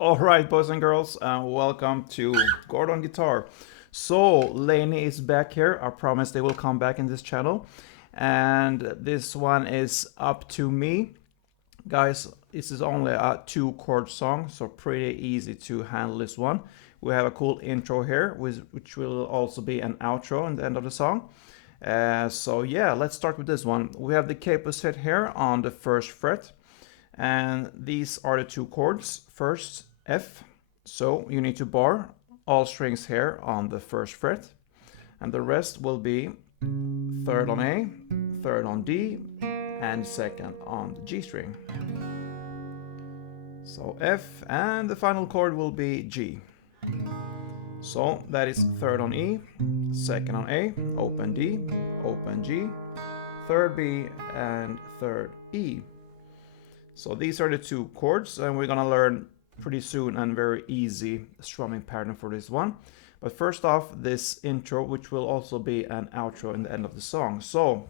All right, boys and girls, welcome to Gordon Guitar. So, LANY is back here. I promise they will come back in this channel. And this one is Up to Me. Guys, this is only a 2-chord song, so pretty easy to handle this one. We have a cool intro here, which will also be an outro at the end of the song. So yeah, let's start with this one. We have the capo set here on the 1st fret. And these are the 2 chords. First, F. So you need to bar all strings here on the 1st fret. And the rest will be 3rd on A, 3rd on D, and 2nd on the G string. So F, and the final chord will be G. So that is 3rd on E, 2nd on A, open D, open G, 3rd B, and 3rd E. So these are the 2 chords, and we're gonna learn pretty soon and very easy strumming pattern for this one. But first off, this intro, which will also be an outro in the end of the song. So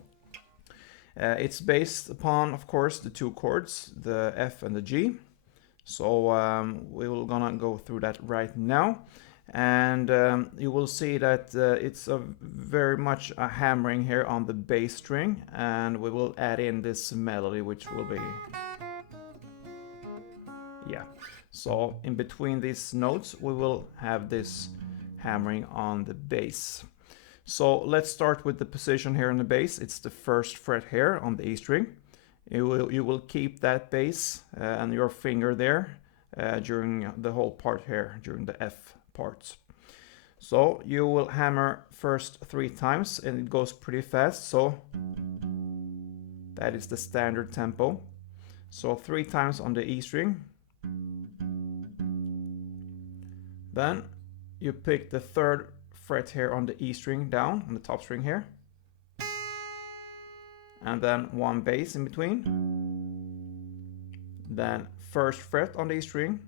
it's based upon, of course, the 2 chords, the F and the G. So we will gonna go through that right now. And you will see that it's a very much a hammering here on the bass string, and we will add in this melody, which will be... yeah, so in between these notes we will have this hammering on the bass. So let's start with the position here on the bass. It's the 1st fret here on the E string. You will keep that bass and your finger there during the whole part here, during the F parts. So you will hammer first 3 times, and it goes pretty fast, so that is the standard tempo. So 3 times on the E string. Then you pick the 3rd fret here on the E string down, on the top string here. And then 1 bass in between. Then 1st fret on the E string.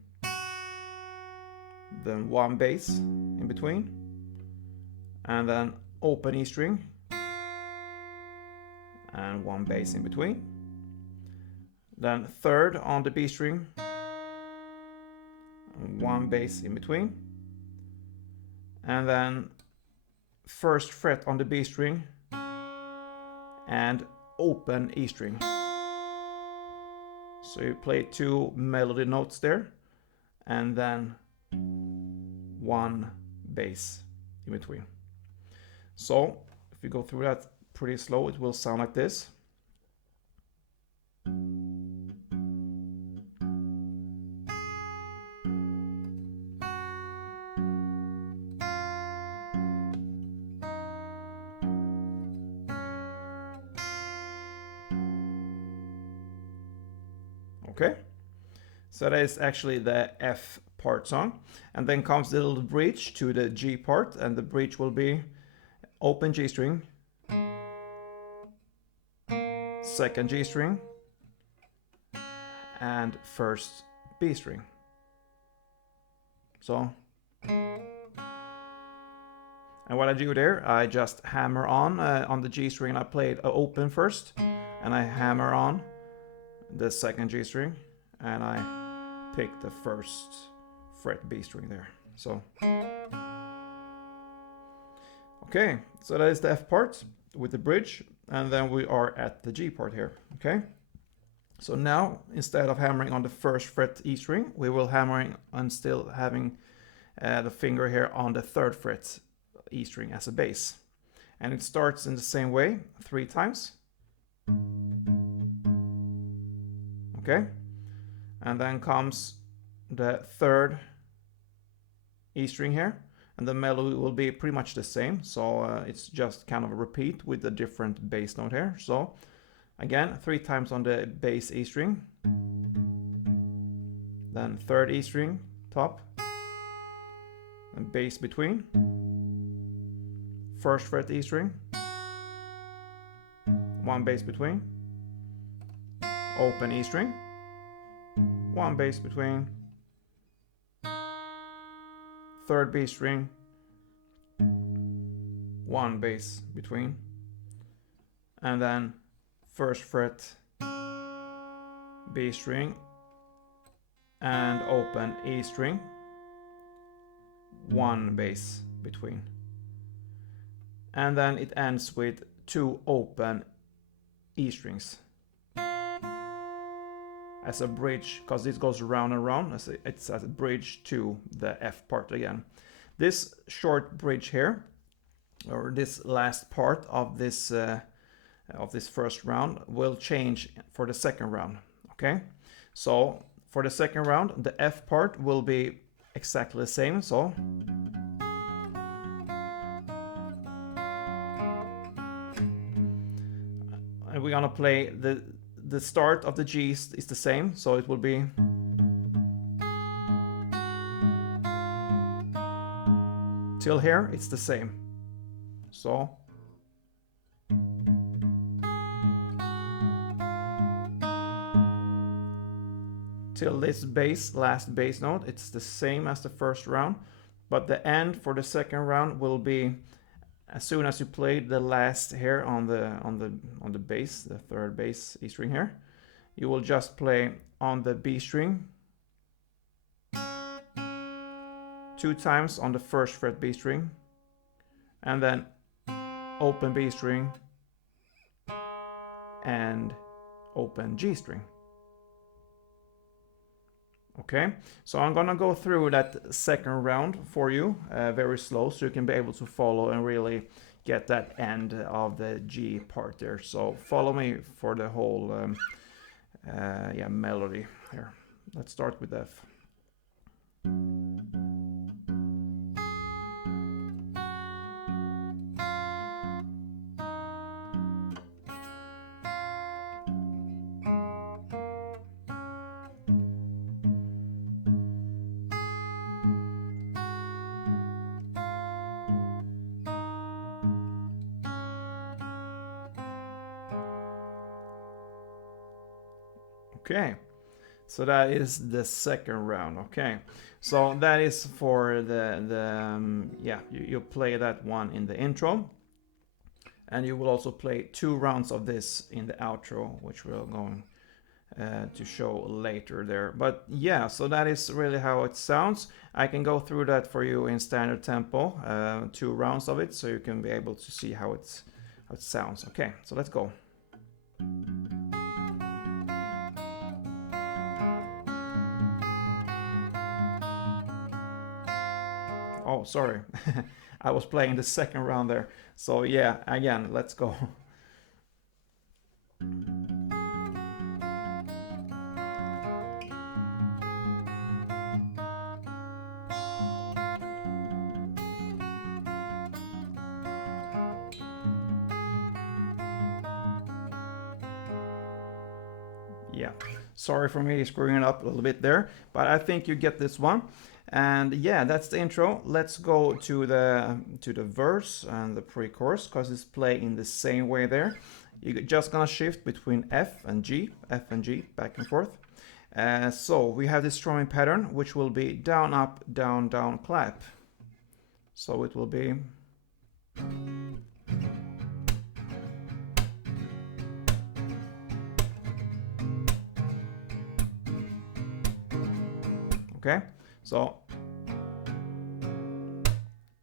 Then 1 bass in between. And then open E string. And 1 bass in between. Then 3rd on the B string. 1 bass in between, and then 1st fret on the B string and open E string. So you play 2 melody notes there, and then 1 bass in between. So if you go through that pretty slow, it will sound like this. Okay, so that is actually the F part song, and then comes the little bridge to the G part, and the bridge will be open G string, 2nd G string, and 1st B string. So, and what I do there, I just hammer on the G string. I play it open first, and I hammer on the 2nd G string, and I pick the 1st fret B string there. So okay, so that is the F part with the bridge, and then we are at the G part here. Okay, so now instead of hammering on the 1st fret E string, we will hammering and still having the finger here on the 3rd fret E string as a bass, and it starts in the same way 3 times. Okay, and then comes the 3rd E string here, and the melody will be pretty much the same, so it's just kind of a repeat with a different bass note here. So again, 3 times on the bass E string, then 3rd E string top, and bass between, 1st fret E string, 1 bass between, open E string, 1 bass between, 3rd B string, 1 bass between, and then 1st fret B string, and open E string, 1 bass between. And then it ends with 2 open E strings as a bridge, because this goes round and round. It's a bridge to the F part again. This short bridge here, or this last part of this first round, will change for the second round. Okay, so for the second round, the F part will be exactly the same. So and we're gonna play the start of the G is the same, so it will be till here, it's the same. So till this bass, last bass note, it's the same as the first round, but the end for the second round will be as soon as you play the last here on the bass, the third bass E string here, you will just play on the B string 2 times on the first fret B string, and then open B string and open G string. Okay, so I'm gonna go through that second round for you very slow, so you can be able to follow and really get that end of the G part there. So follow me for the whole melody here. Let's start with F. Okay, so that is the second round. Okay, so that is for you play that one in the intro, and you will also play 2 rounds of this in the outro, which we're going to show later there. But yeah, so that is really how it sounds. I can go through that for you in standard tempo, 2 rounds of it, so you can be able to see how it sounds. Okay, so let's go. Oh, sorry. I was playing the second round there. So yeah, again, let's go. Yeah, sorry for me screwing it up a little bit there, but I think you get this one. And yeah, that's the intro. Let's go to the verse and the pre-chorus, because it's played in the same way there. You're just gonna shift between F and G, back and forth. So we have this strumming pattern, which will be down, up, down, down, clap. So it will be okay. So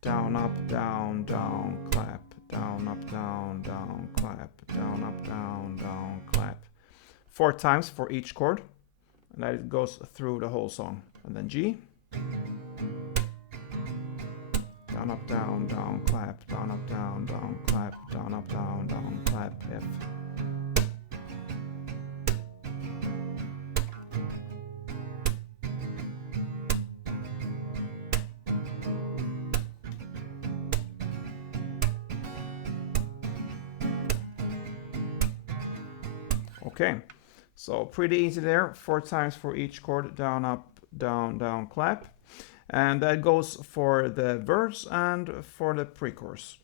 down, up, down, down, clap, down, up, down, down, clap, down, up, down, down, clap. 4 times for each chord, and that it goes through the whole song. And then G, down, up, down, down, clap, down, up, down, down, clap, down, up, down, down, clap, F. Okay, so pretty easy there. 4 times for each chord, down, up, down, down, clap. And that goes for the verse and for the pre-chorus.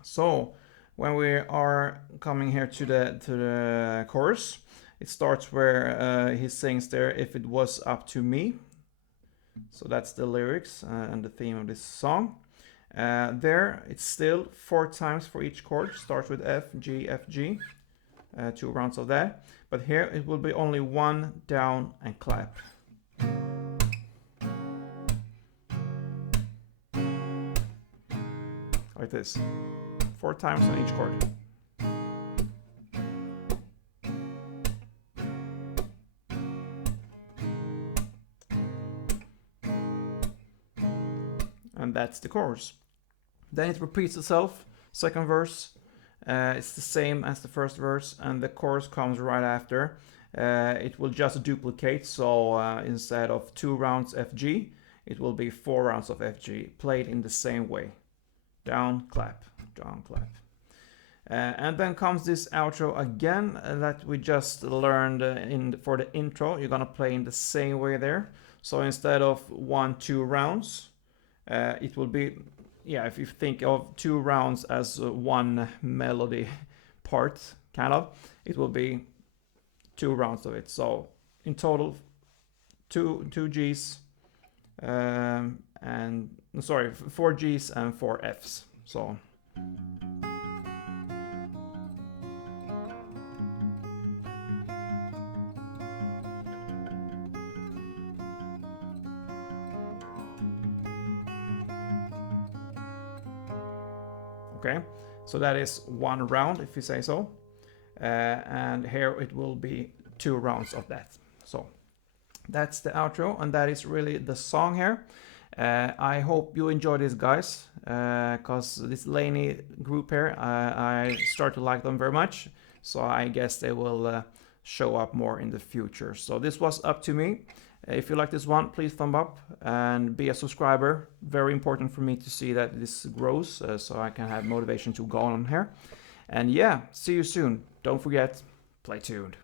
So when we are coming here to the chorus, it starts where he sings there, "If it was up to me." So that's the lyrics and the theme of this song. There, it's still 4 times for each chord. Starts with F, G, F, G. 2 rounds of that, but here it will be only 1 down and clap. Like this, 4 times on each chord. And that's the chorus. Then it repeats itself, second verse. It's the same as the first verse, and the chorus comes right after. It will just duplicate, so instead of 2 rounds FG, it will be 4 rounds of FG, played in the same way. Down, clap, down, clap. And then comes this outro again that we just learned for the intro. You're gonna play in the same way there. So instead of 1-2 rounds, it will be, yeah, if you think of 2 rounds as one melody part, kind of, it will be 2 rounds of it. So in total, two Gs, and sorry, 4 Gs and 4 Fs. So. Okay, so that is 1 round, if you say so, and here it will be 2 rounds of that. So that's the outro, and that is really the song here. I hope you enjoy this, guys, because this LANY group here, I start to like them very much, so I guess they will show up more in the future. So this was Up To Me. If you like this one, please thumb up and be a subscriber. Very important for me to see that this grows, so I can have motivation to go on here. And yeah, see you soon. Don't forget, play tuned.